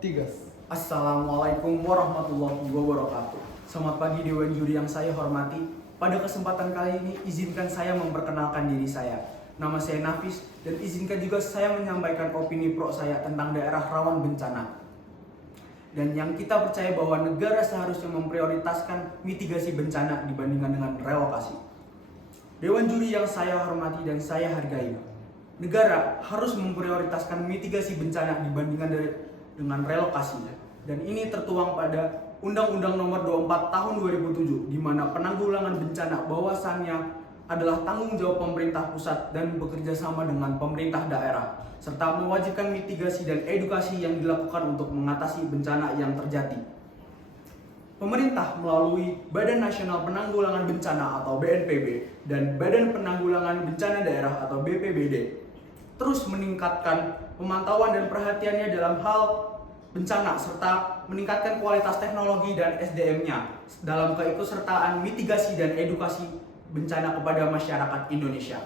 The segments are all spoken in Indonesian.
Tiga. Assalamualaikum warahmatullahi wabarakatuh. Selamat pagi Dewan Juri yang saya hormati. Pada kesempatan kali ini izinkan saya memperkenalkan diri saya. Nama saya Nafis dan izinkan juga saya menyampaikan opini pro saya tentang daerah rawan bencana. Dan yang kita percaya bahwa negara seharusnya memprioritaskan mitigasi bencana dibandingkan dengan relokasi. Dewan Juri yang saya hormati dan saya hargai, negara harus memprioritaskan mitigasi bencana dibandingkan dengan relokasi. Dan ini tertuang pada Undang-Undang Nomor 24 Tahun 2007, di mana penanggulangan bencana bahwasannya adalah tanggung jawab pemerintah pusat dan bekerja sama dengan pemerintah daerah, serta mewajibkan mitigasi dan edukasi yang dilakukan untuk mengatasi bencana yang terjadi. Pemerintah melalui Badan Nasional Penanggulangan Bencana atau BNPB dan Badan Penanggulangan Bencana Daerah atau BPBD terus meningkatkan pemantauan dan perhatiannya dalam hal bencana serta meningkatkan kualitas teknologi dan SDM-nya dalam keikutsertaan mitigasi dan edukasi bencana kepada masyarakat Indonesia.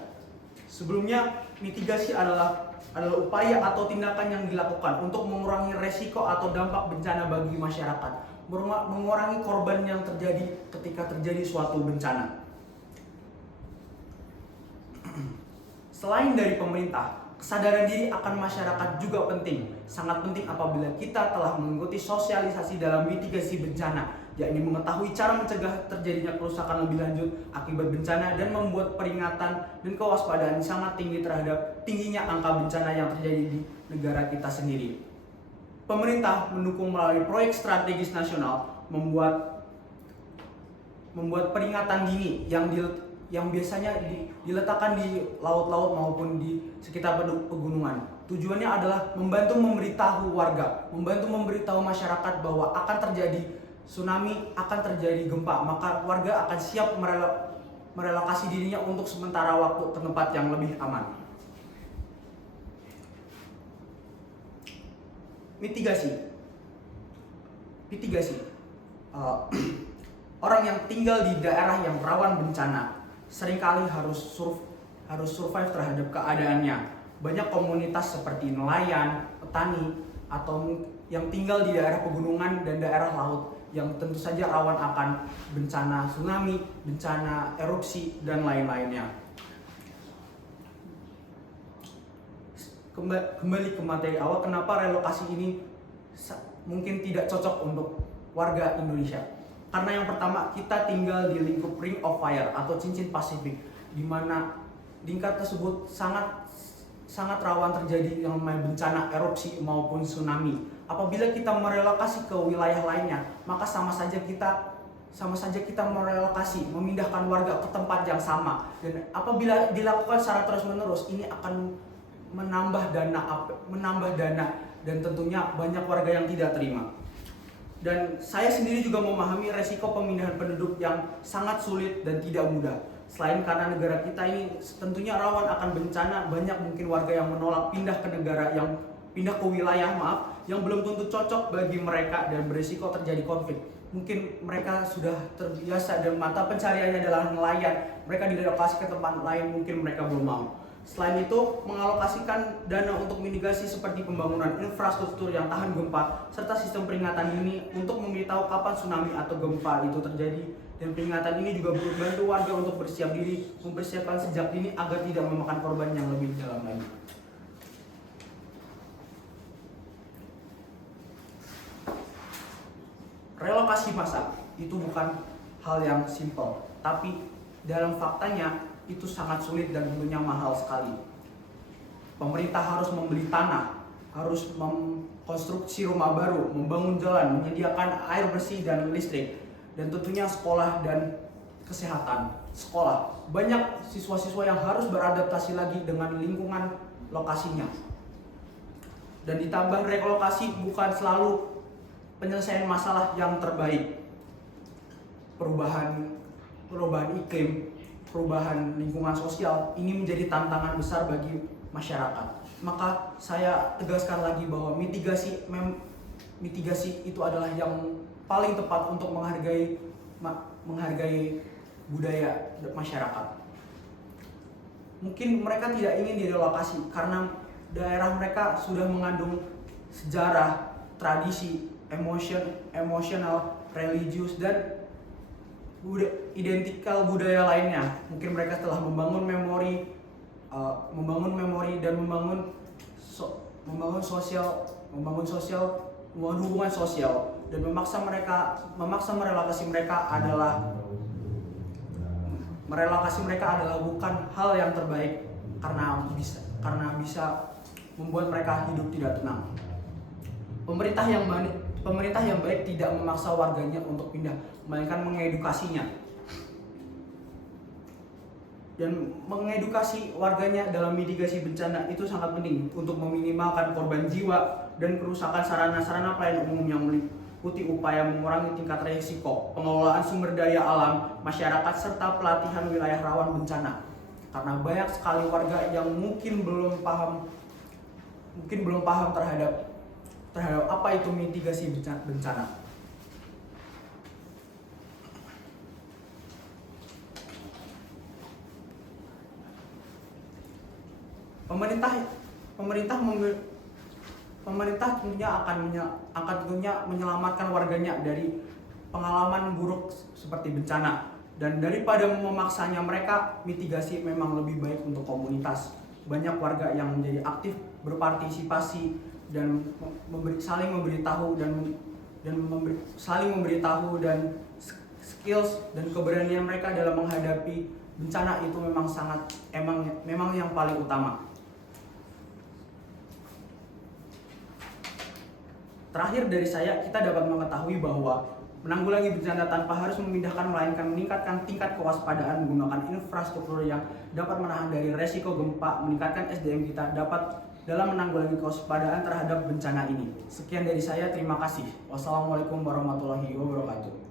Sebelumnya, mitigasi adalah upaya atau tindakan yang dilakukan untuk mengurangi resiko atau dampak bencana bagi masyarakat, mengurangi korban yang terjadi ketika terjadi suatu bencana. Selain dari pemerintah, kesadaran diri akan masyarakat juga penting. Sangat penting apabila kita telah mengikuti sosialisasi dalam mitigasi bencana, yakni mengetahui cara mencegah terjadinya kerusakan lebih lanjut akibat bencana dan membuat peringatan dan kewaspadaan sangat tinggi terhadap tingginya angka bencana yang terjadi di negara kita sendiri. Pemerintah mendukung melalui proyek strategis nasional membuat peringatan dini yang biasanya diletakkan di laut-laut maupun di sekitar pegunungan. Tujuannya adalah membantu memberitahu warga, membantu memberitahu masyarakat bahwa akan terjadi tsunami, akan terjadi gempa, maka warga akan siap merelokasi dirinya untuk sementara waktu ke tempat yang lebih aman. Mitigasi. Orang yang tinggal di daerah yang rawan bencana seringkali harus survive terhadap keadaannya. Banyak komunitas seperti nelayan, petani, atau yang tinggal di daerah pegunungan dan daerah laut yang tentu saja rawan akan bencana tsunami, bencana erupsi, dan lain-lainnya. Kembali ke materi awal, kenapa relokasi ini mungkin tidak cocok untuk warga Indonesia? Karena yang pertama, kita tinggal di lingkup Ring of Fire atau cincin Pasifik, di mana lingkar tersebut sangat rawan terjadi yang namanya bencana erupsi maupun tsunami. Apabila kita merelokasi ke wilayah lainnya, maka sama saja kita merelokasi, memindahkan warga ke tempat yang sama. Dan apabila dilakukan secara terus-menerus, ini akan menambah dana dan tentunya banyak warga yang tidak terima. Dan saya sendiri juga memahami resiko pemindahan penduduk yang sangat sulit dan tidak mudah. Selain karena negara kita ini tentunya rawan akan bencana, banyak mungkin warga yang menolak pindah ke wilayah yang belum tentu cocok bagi mereka dan berisiko terjadi konflik. Mungkin mereka sudah terbiasa dan mata pencariannya adalah nelayan, mereka direlokasi ke tempat lain, mungkin mereka belum mau. Selain itu, mengalokasikan dana untuk mitigasi seperti pembangunan infrastruktur yang tahan gempa serta sistem peringatan dini untuk memberitahu kapan tsunami atau gempa itu terjadi. Dan peringatan ini juga membantu warga untuk bersiap diri, mempersiapkan sejak dini agar tidak memakan korban yang lebih dalam lagi. Relokasi massal itu bukan hal yang simpel, tapi dalam faktanya itu sangat sulit dan tentunya mahal sekali. Pemerintah harus membeli tanah, harus mengkonstruksi rumah baru, membangun jalan, menyediakan air bersih dan listrik, dan tentunya sekolah dan kesehatan. Sekolah, banyak siswa-siswa yang harus beradaptasi lagi dengan lingkungan lokasinya. Dan ditambah relokasi bukan selalu penyelesaian masalah yang terbaik. Perubahan iklim, perubahan lingkungan sosial ini menjadi tantangan besar bagi masyarakat. Maka saya tegaskan lagi bahwa mitigasi itu adalah yang paling tepat untuk menghargai budaya masyarakat. Mungkin mereka tidak ingin direlokasi karena daerah mereka sudah mengandung sejarah, tradisi, emosional, religius, dan identikal budaya lainnya. Mungkin mereka telah membangun memori, dan membangun hubungan sosial, dan memaksa merelokasi mereka adalah bukan hal yang terbaik karena bisa membuat mereka hidup tidak tenang. Pemerintah yang baik tidak memaksa warganya untuk pindah, melainkan mengedukasinya. Dan mengedukasi warganya dalam mitigasi bencana itu sangat penting untuk meminimalkan korban jiwa dan kerusakan sarana-sarana pelayanan umum yang meliputi upaya mengurangi tingkat risiko, pengelolaan sumber daya alam, masyarakat, serta pelatihan wilayah rawan bencana. Karena banyak sekali warga yang mungkin belum paham terhadap apa itu mitigasi bencana. Pemerintah tentunya akan menyelamatkan warganya dari pengalaman buruk seperti bencana, dan daripada memaksanya mereka, mitigasi memang lebih baik untuk komunitas. Banyak warga yang menjadi aktif berpartisipasi dan saling memberitahu dan skills dan keberanian mereka dalam menghadapi bencana itu memang yang paling utama. Terakhir dari saya, kita dapat mengetahui bahwa menanggulangi bencana tanpa harus memindahkan, melainkan meningkatkan tingkat kewaspadaan menggunakan infrastruktur yang dapat menahan dari resiko gempa, meningkatkan SDM kita dapat dalam menanggulangi kewaspadaan terhadap bencana ini. Sekian dari saya, terima kasih. Wassalamualaikum warahmatullahi wabarakatuh.